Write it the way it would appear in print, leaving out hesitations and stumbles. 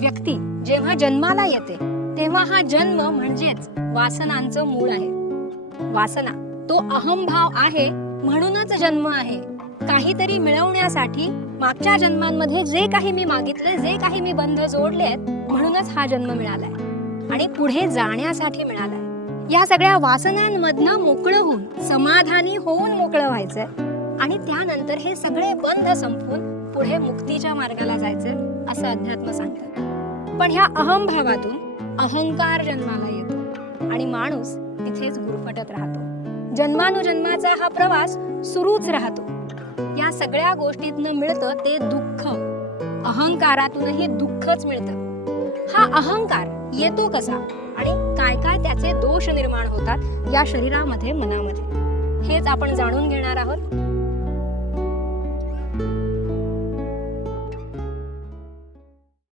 व्यक्ती जेव्हा जन्माला येते तेव्हा हा जन्म म्हणजेच वासनांचं मूळ आहे. वासना तो अहंभाव आहे, म्हणूनच जन्म आहे. काहीतरी मिळवण्यासाठी मागच्या जन्मांमध्ये जे काही मी मागितले, जे काही मी बंध जोडलेत, म्हणूनच हा जन्म मिळालाय आणि पुढे जाण्यासाठी मिळालाय. या सगळ्या वासनांमधनं मोकळं होऊन समाधानी होऊन मोकळं व्हायचंय आणि त्यानंतर हे सगळे बंध संपवून पुढे मुक्तीच्या मार्गाला जायचं असं अध्यात्म सांगतं. पण ह्या अहंभावातून अहंकार जन्माला येतो आणि माणूस तिथेच गुरफटत राहतो. जन्मानुजन्माचा हा प्रवास सुरूच राहतो. या सगळ्या गोष्टीतनं मिळतं ते दुःख. अहंकारातूनही दुःखच मिळतं. हा अहंकार येतो कसा आणि काय काय त्याचे दोष निर्माण होतात या शरीरामध्ये, मनामध्ये, हेच आपण जाणून घेणार आहोत